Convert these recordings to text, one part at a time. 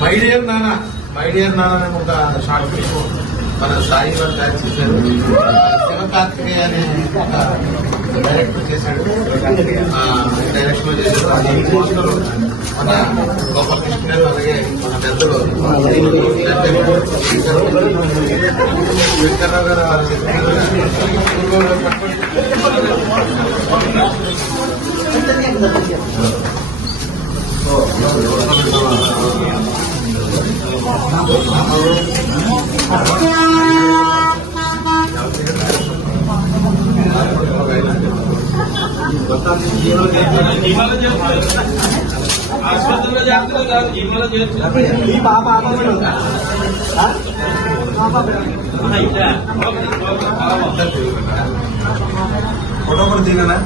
My dear నాన్న అనే ఒక షార్ట్ ఫిల్మ్ మన సాయి గారు తయారు చేశారు. శివకార్తికేయ అనే ఒక డైరెక్టర్ చేశాడు, డైరెక్షన్ లో చేశారు. అది పోస్టర్ మన గోపాలకృష్ణ గారు అలాగే మన పెద్దలు వెంకటరావు గారు ఆసుపత్రిలో చేస్తారు కాదు, జీవోలో చేస్తారు. ఫోటో కూడా తీయనా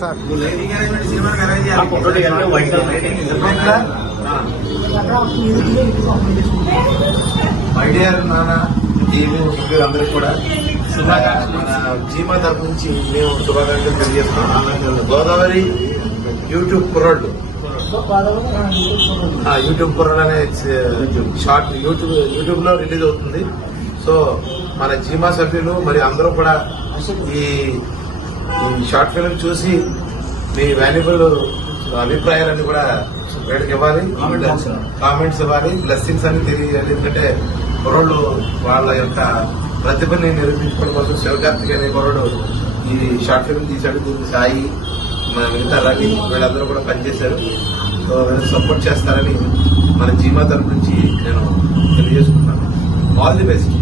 సార్? మై డియర్ నాన్న టీవీ అందరికి కూడా మన జీమా తరఫు నుంచి మేము శుభాకాంక్షలు తెలియజేస్తున్నాం. గోదావరి యూట్యూబ్ కుర్రాళ్ళు అనే షార్ట్ యూట్యూబ్ లో రిలీజ్ అవుతుంది. సో మన జీమా సభ్యులు మరి అందరూ కూడా ఈ షార్ట్ ఫిల్మ్ చూసి మీ వాల్యుబుల్ అభిప్రాయాలన్నీ కూడా వేడికి ఇవ్వాలి, కామెంట్స్ ఇవ్వాలి, బ్లెస్సింగ్స్ అని తెలియాలి. ఎందుకంటే కుర్రోళ్ళు వాళ్ళ యొక్క ప్రతిభని నిరూపించుకోవడం కోసం శివకార్తికేయ అనే కుర్రోడు ఈ షార్ట్ ఫిల్మ్ తీశాడు. దీనికి సాయి మిగతా రవి వీళ్ళందరూ కూడా పనిచేశారు. సో సపోర్ట్ చేస్తారని మన జీమా తరఫు నుంచి నేను తెలియజేసుకుంటున్నాను. All the best.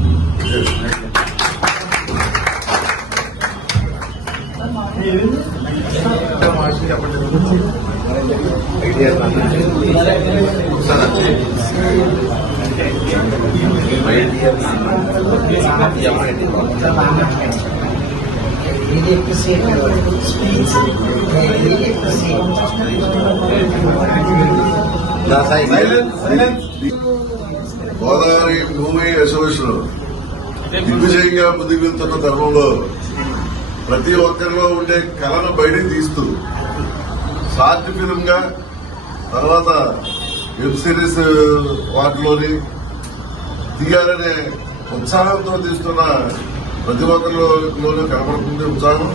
చెప్పండి. గోదావరి మూవీ అసోసియేషన్ దిగ్విజయంగా ముందుకు వెళ్తున్న తరుణంలో ప్రతి ఒక్కరిలో ఉండే కళను బయటకు తీస్తూ షార్ట్ ఫిల్మ్ గా తర్వాత వెబ్ సిరీస్ వాటిలోని తీయాలనే ఉత్సాహంతో తీస్తున్న ప్రతి ఒక్కరిలోనూ కనబడుతుంది ఉత్సాహం.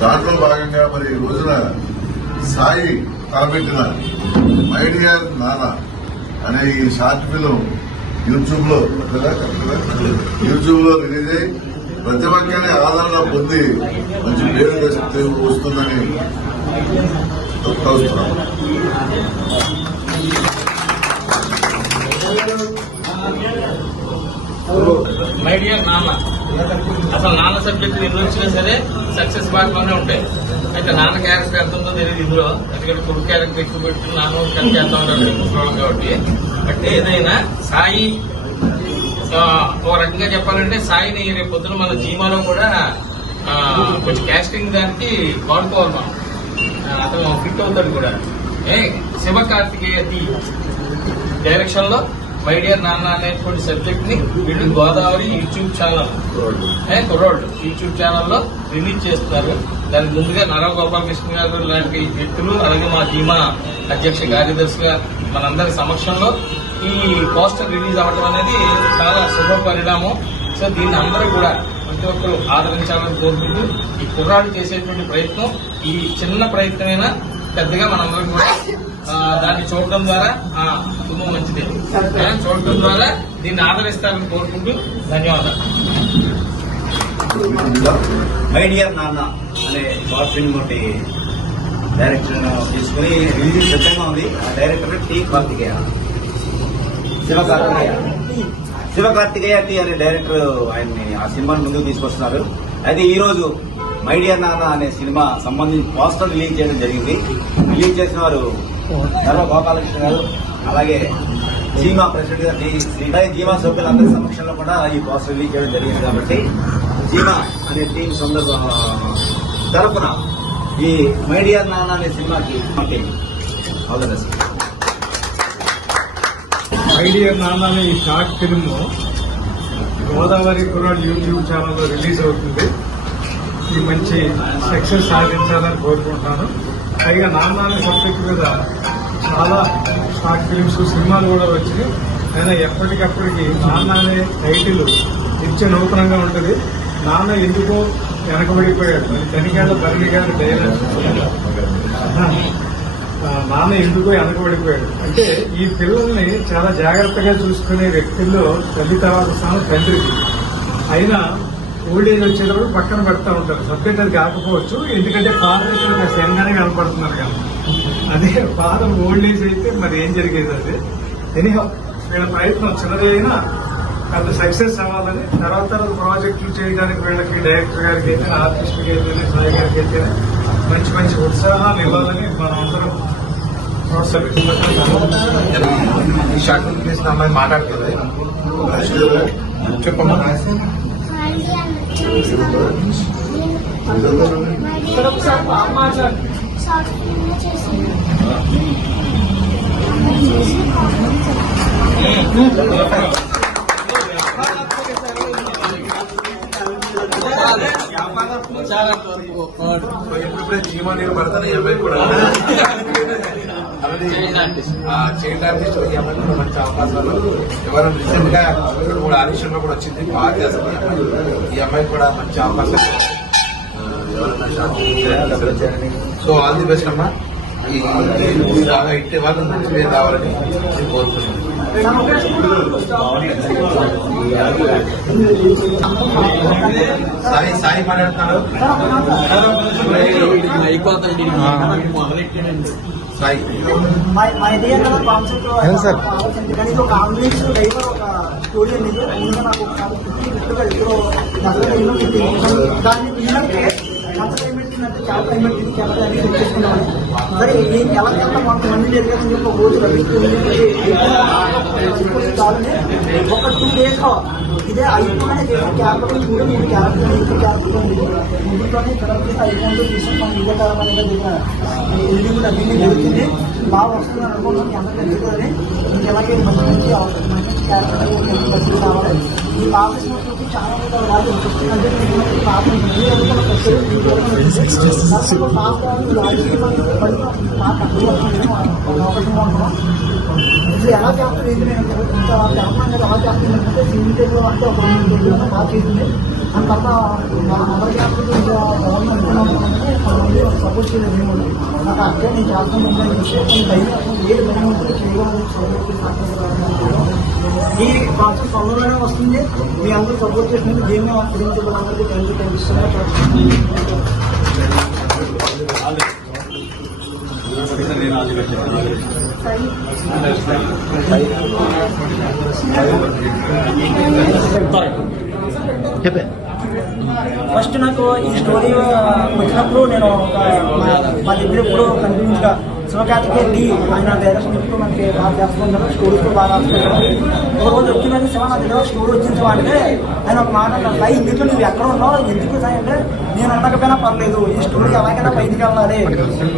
దాంట్లో భాగంగా మరి ఈ రోజున సాయి తలపెట్టిన మై డియర్ నాన్న అనే ఈ షార్ట్ ఫిల్మ్ యూట్యూబ్ లో రిలీజ్ అయ్యి ప్రతి ఒక్కరిని ఆదరణ పొంది మంచి పేరు వస్తుందని తలుస్తున్నాం. మై డియర్ నాన్న, అసలు నాన్న సబ్జెక్ట్ ఎన్ని వచ్చినా సరే సక్సెస్ బాటలోనే ఉంటాయి. అయితే నాన్న క్యారెక్టర్ ఎంత ఉందో తెలియదు ఇందులో, ఎందుకంటే కొడుకు క్యారెక్టర్ ఎక్కువ పెట్టి నాన్న కట్ చేస్తా ఉంటాడు కాబట్టి. బట్ ఏదైనా సాయి ఓ రకంగా చెప్పాలంటే సాయిని రేపు పొద్దున మన జీమాలో కూడా కొంచెం క్యాస్టింగ్ దానికి వాడుకోవాలి మనం. అతను ఫిట్ అవుతాడు కూడా. శివకార్తికేయ డైరెక్షన్ లో మై డియర్ నాన్న అనేటువంటి సబ్జెక్ట్ ని వీళ్ళు గోదావరి యూట్యూబ్ ఛానల్ కుర్రోళ్ళు యూట్యూబ్ ఛానల్లో రిలీజ్ చేస్తున్నారు. దానికి ముందుగా నరవ గోపాలకృష్ణ గారు లాంటి వ్యక్తులు అలాగే మా ధీమా అధ్యక్ష కార్యదర్శిగా మనందరి సమక్షంలో ఈ పోస్టర్ రిలీజ్ అవ్వడం అనేది చాలా శుభ పరిణామం. సో దీన్ని అందరూ కూడా ప్రతి ఒక్కరు ఆదరించాలని కోరుకుంటూ ఈ కుర్రాళ్ళు చేసేటువంటి ప్రయత్నం ఈ చిన్న ప్రయత్నమైనా పెద్దగా మనందరం కూడా దాన్ని చూడటం ద్వారా కుటుంబం మంచిది చూడటం ద్వారా దీన్ని ఆదరిస్తారని కోరుకుంటూ ధన్యవాదాలు. మై డియర్ నాన్న అనే షార్ట్ ఫిల్మ్ ఒకటి డైరెక్షన్ తీసుకుని రిలీజ్ సిద్ధంగా ఉంది. ఆ director T Karthikeya, Sivakarthikeya T అనే డైరెక్టర్ ఆయన్ని ఆ సినిమాని ముందుకు తీసుకొస్తున్నారు. అయితే ఈ రోజు మై డియర్ నాన్న అనే సినిమా సంబంధించి పోస్టర్ రిలీజ్ చేయడం జరిగింది. రిలీజ్ చేసిన వారు నర్వ గోపాలకృష్ణ గారు అలాగే జీమా ప్రెసిడెంట్ గారు జీమా సభ్యులందరి సమక్షంలో కూడా ఈ పోస్టర్ రిలీజ్ చేయడం జరిగింది. కాబట్టి జీమా అనే టీం తరఫున ఈ మై డియర్ నాన్న అనే సినిమాకి all the best. My dear నాన్న అనే ఈ షార్ట్ ఫిల్మ్ గోదావరి కుర్రాళ్ళు యూట్యూబ్ ఛానల్లో రిలీజ్ అవుతుంది. ఈ మంచి సక్సెస్ సాధించాలని కోరుకుంటున్నాను. పైగా నాన్న అనే సబ్జెక్ట్ మీద చాలా షార్ట్ ఫిలిమ్స్ సినిమాలు కూడా వచ్చినాయి. అయినా ఎప్పటికప్పటికి నాన్న అనే టైటిల్ నిత్య నూతనంగా ఉంటుంది. నాన్న ఎందుకో వెనకబడిపోయాడు. తనికేళ్ళ భరణి గారి డైలాగ్ నాన్న ఎందుకో వెనకబడిపోయాడు అంటే ఈ పిల్లల్ని చాలా జాగ్రత్తగా చూసుకునే వ్యక్తుల్లో తల్లి తర్వాత స్థానం తండ్రికి. అయినా ఓల్డ్ ఏజ్ వచ్చేటప్పుడు పక్కన పెడతా ఉంటారు. సబ్జెక్ట్ అది కాకపోవచ్చు, ఎందుకంటే ఫాదర్ ఇక్కడ శంగానే కనపడుతున్నారు కదా. అదే ఫాదర్ ఓల్డ్ ఏజ్ అయితే మరి ఏం జరిగేది అది. ఎనీహౌ వీళ్ళ ప్రయత్నం చిన్నది అయినా అంత సక్సెస్ అవ్వాలని తర్వాత ప్రాజెక్టులు చేయడానికి వీళ్ళకి డైరెక్టర్ గారికి అయితే ఆర్టిస్ట్కి అయితే సాయి గారికి అయితే మంచి మంచి ఉత్సాహాలు ఇవ్వాలని మనం అందరం ఈ షార్ట్ ఫిల్మ్ తీసిన అమ్మాయి మాట్లాడుతుంది. చెప్పమ్మా. షార్ట్ ఫిల్మ్ చేసింది. ఎప్పుడెప్పుడే జీవా నీరు పడతాను. ఈ అమ్మాయి కూడా చైల్డ్ ఆర్టిస్ట్. ఈ అమ్మాయి కూడా మంచి అవకాశాలు ఎవరైనా రీసెంట్ గా 2-3 ఆడిషన్ లో కూడా వచ్చింది. బాగా చేస్తుంది ఈ అమ్మాయి కూడా మంచి అవకాశాలు. సో ఆల్ ది బెస్ట్ అమ్మా. ఈ బాగా ఇట్టే వాళ్ళు మంచి పేరు కావాలని నేను కోరుతున్నాను. సాయి మాట్లాడుతున్నాడు. సాయి మా ఇదే కాన్సెప్ట్ కానీ ఒక ఆంబులెన్స్ డ్రైవర్ ఒక స్టోరీ అనేది ఎందుకంటే నాకు చాలా గుర్తుగా ఇప్పుడు దాన్ని తీయాలంటే ఎంత టైం పెట్టిందంటే చాలా టైం పెట్టింది. చాలా టైం సెట్ చేసుకున్నాను. సరే ఎలా వెళ్తాం మనకు మంది లేదు కదా అని చెప్పి ఒక రోజు చాలని ఒక 2 days లో ఇదే అయిపోయిన క్యారెక్టర్ 3 క్యారెక్టర్ ముందులోనే ఇక్కడ అయిపోయింది తీసుకుని మనం ఇదే కారణంగా ఎడిటింగ్ అన్ని జరుగుతుంది. బాగా వస్తుంది అనుకున్నాం. ఎంత తెలుస్తుందని మీకు ఎలాగే మంచి మంచి మంచి క్యారెక్టర్ కావాలి. ఈ ఆఫీస్ చాలా వాళ్ళు ఇంట్రెస్టింగ్ అంటే ఇది ఎలా చేస్తారు ఏంటి నేను ఇంకా తెలంగాణ ఎలా చేస్తుందంటే సిమెంటేజ్లో అంటే ఒక 2 రోజుల్లో బాగా చేసింది. అండ్ తప్ప అమర క్యాప్టర్ అనుకున్నామంటే కొంతమంది సపోర్ట్ చేయలేదు. ఏమో నాకు అర్థం నేను చేస్తాను ఏది భయం ఉంటుంది చేయగలను. ఈ కాన్సెప్ట్ త్వరలోనే వస్తుంది. మీ అందరూ సపోర్ట్ చేసినందుకు దీన్ని అందరికీ కనిపిస్తున్నారు. ఫస్ట్ నాకు ఈ స్టోరీ వచ్చినప్పుడు నేను మా దగ్గర ఎప్పుడు కంటిన్యూస్గా శివకార్తికేయ ఆయన డైరెక్షన్ ఎప్పుడు మనకి బాగా చేస్తుంటారు. స్టోరీస్ కూడా బాగా రాసుకుంటారు. ఒక రోజు వచ్చిందని శివ నా దగ్గర స్టోరీ వచ్చింది అంటే ఆయన ఒక మాట సాయి ఇందులో నువ్వు ఎక్కడ ఉన్నావు ఎందుకు సాయి అంటే నేను ఉండకపోయినా పర్లేదు ఈ స్టోరీ ఎలాగైనా బయటికి వెళ్ళాలి.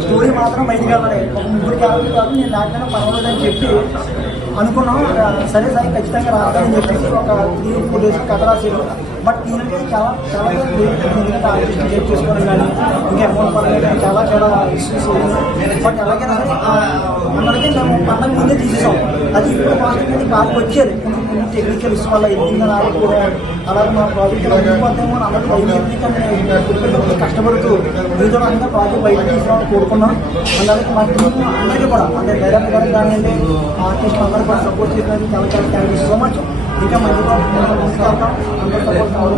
స్టోరీ మాత్రం బయటికి వెళ్ళాలి. ఒక 3 క్యారెక్టర్ కాదు నేను లేకపోయినా పర్వాలేదు అని చెప్పి అనుకున్నాం. సరే సాయి ఖచ్చితంగా రాస్తానని చెప్పేసి ఒక 3-4 days కథ రాసేది. బట్ దీనికి చాలా చాలా ఎందుకంటే ఆర్టిస్ట్ చేంజ్ చేసుకోవడం కానీ ఇంకా అమౌంట్ పడలేదు కానీ చాలా చాలా ఇష్యూస్ ఉన్నాయి. బట్ అలాగైనా సరే అందరికీ మేము పండుగ ముందే తీసేసాం. అది ఇప్పుడు ప్రాజెక్ట్ అనేది బాగా వచ్చేది. కొన్ని టెక్నికల్ ఇష్యూ వల్ల ఎడిటింగ్ రాకపోవడం అలాగే మా ప్రాజెక్ట్ వెళ్ళిపోతామో అందరికీ బయట కష్టపడుతూ మీతో అందరూ ప్రాజెక్ట్ బయట తీసుకోవాలని కోరుకున్నాం. అలాగే మా టీం అందరికీ కూడా అంటే డైరెక్టర్ గారికి కానివ్వండి ఆర్టిస్ట్ అందరూ కూడా సపోర్ట్ చేసినందుకు చాలా చాలా థ్యాంక్ యూ సో మచ్. ఇంకా మంచి అందరూ సపోర్ట్ కావాలి.